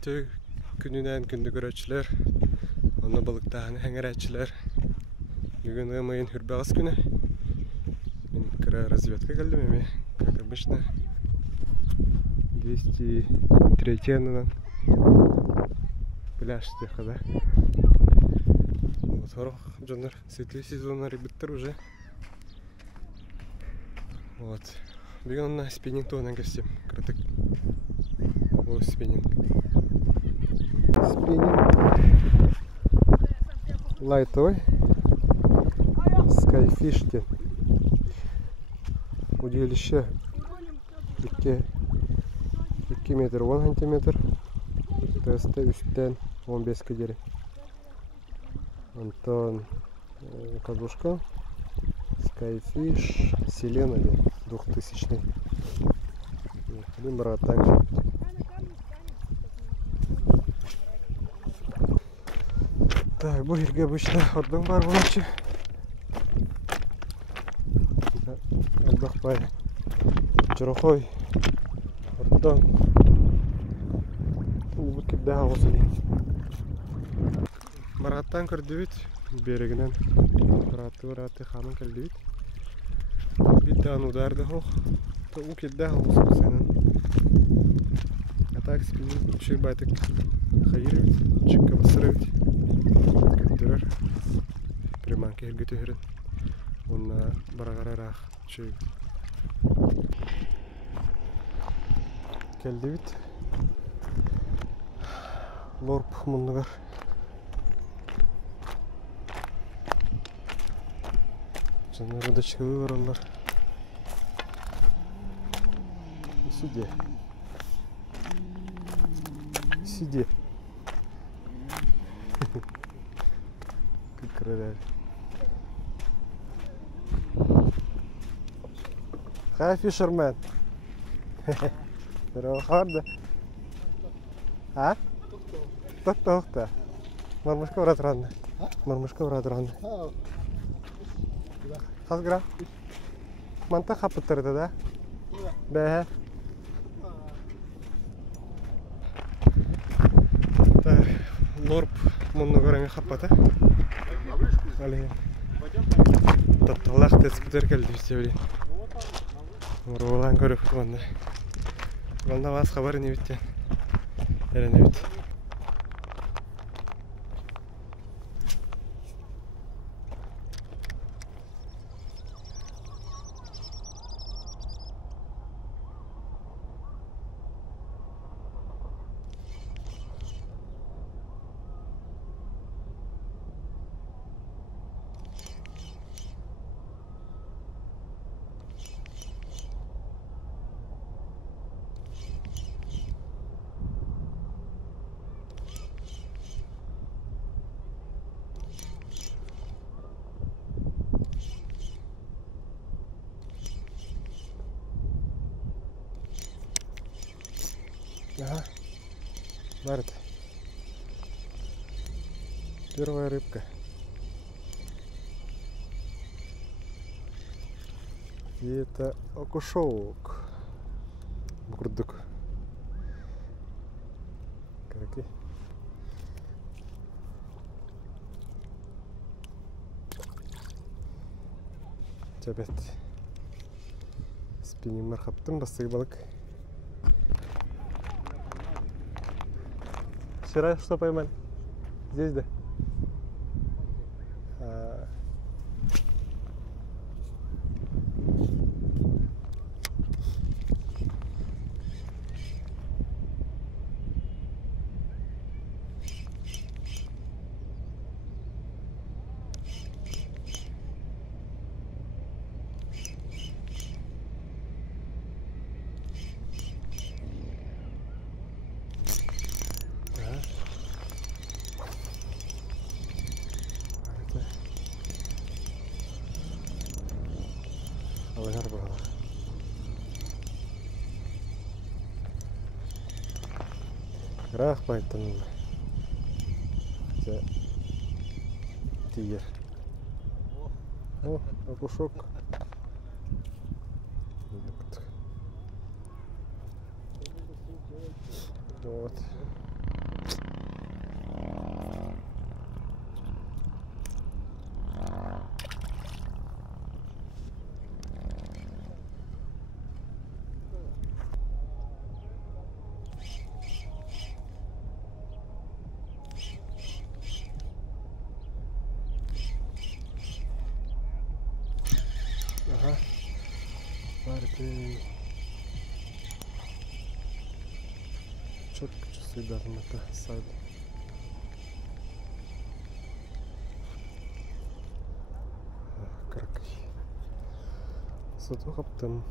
Тө күнүнен күндү көрөчүлөр. Оны балыктаганы хәңәрәчүлөр. Бүгүн ымайын хүрбагыс күнү. Мен кыра разведка келдим эми, как обычно. 203 анынан пляж текада. Вот хорох жонор светлый сезон рыбыттыр уже. Вот. Бүгүн на спиннинг тоонан кирсем. Кырдык. Вот спиннинг. Спиннинг. Лайтовый. Skyfish ден. Удилище 2 метр 10 сантиметр. Тесті үсттен 15 кедері. Антон кадушка. Skyfish Селена ден. 2000-ный. Братан. Так, bu yerге обычно ордың бар болачы. Отдохпай. Чурохой. Ордың. Бұл кепді ағысы дейін. Бараттан көрді бит. Берегінен. Бараты қамын келді бит. Биттан ударды хоқ. Бұл кепді ағысы бісенен. Атак спиннинг. Үші байтық қайыр бит. Чыққа басыры бит. Көттірір. Приманки хелгеті хүрін. Онна барағарарақ чөй. Келді бит. Лорп мұндығар. Жаңары да шығы баралар. Сиде. Сиде. Крылья. Hi fisherman. Здорово, харда. А? Тоқта. Мармышка врат рано. Мармышка врат рано. Хас гра. Манта хапыттырды да? Бәһә. Лорп мұнны көріңе хаппата. Татталақ тәспітер кәлді бісте білейін. Оролан көріп тұрғанда. Онда вас хабары не біттен. Әрі не бітті. Ага, Барт. Первая рыбка. И это окушок. Бурдук. Какие? Чабет. Спиннинг мархаптым бастығы балык. Вчера что поймали? Здесь, да? Алар бар. Рахмет таңына. Тигер. О, окушок. Вот. Арты. Четко часы даже на это сайт. Крак. Сату каптым.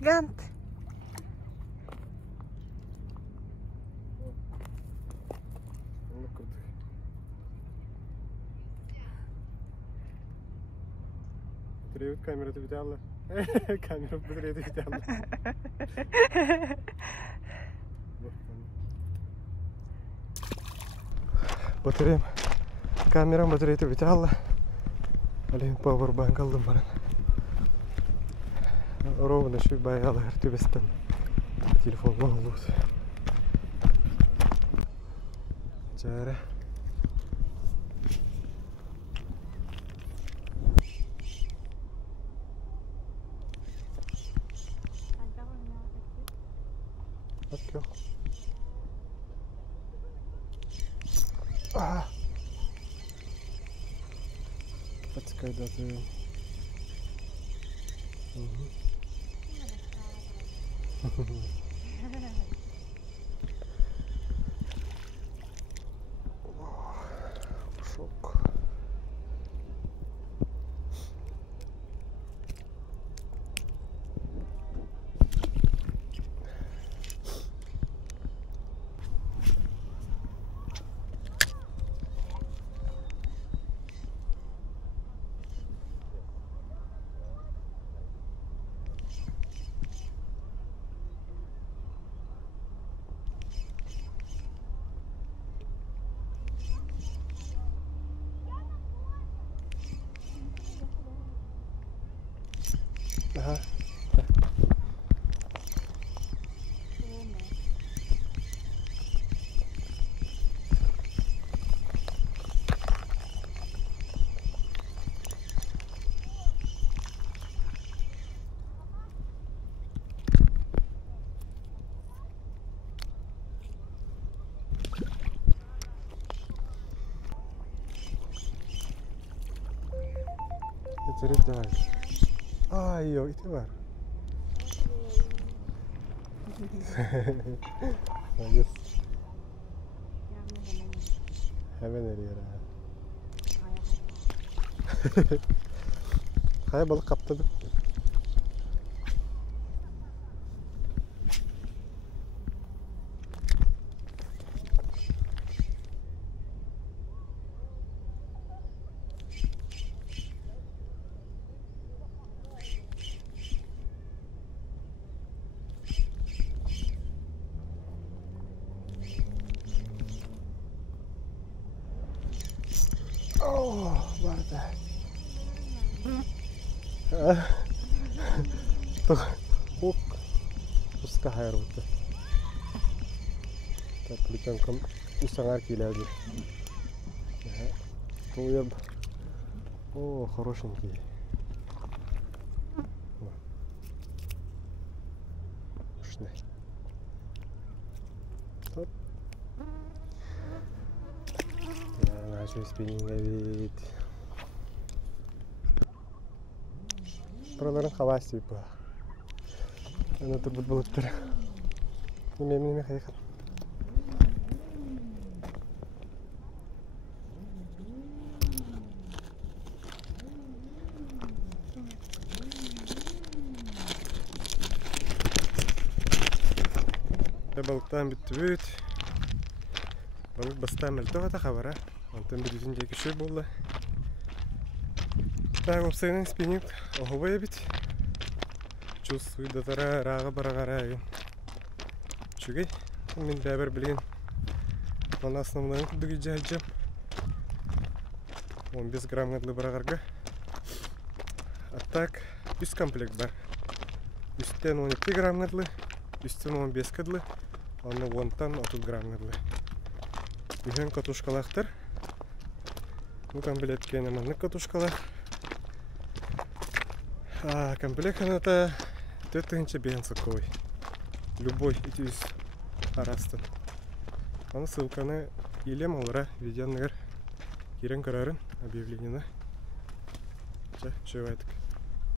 Гигант. Батарея камеру видела. Камера батарею видела. Батарея. Камера батарею видела. Алин пауэрбанк алдым баран. Ровно şu bayağı hertübesten telefon oldu. Cara. Bak yok. Ah. Подскай даже. Шок. Ага. Теперь дальше. Ай-ой, ты var. Молодец. Hemen eriyor ha. Kaya balık kaptadım. Oh, var da. Tuh, उसका हायर होता है. तकलीफन कम उстанgar килады. Уеб. О, хорошенький. Шне. Топ. Начал спиннинг бит. Buraların havası bu. Ana tur balıklar. Yemeğimi haykan. Balıktan bitti büyüt. Balık bastan melto hata habara. Anten bir yüzünce küçük buldu. Так, обсайден спиннинг оговая бит. Чувствую да тара рага барагара. Чугай, мен бәбер билген. Ана основной күдігі жайжам. 15 граммадлы барагарга. А так, үст комплект бар. Үсттен 12 граммадлы, үсттен 15 кадлы, аны 10-тан 30 граммадлы. Үйен катушкалақтар. Bu комплектке наманлык катушкалар. Комплект это 4000 бензоковый. Любой из арастан. Аны ссылканы илем олара видеонығыр. Кирен көрәрін объявленияны. Чөп айтық.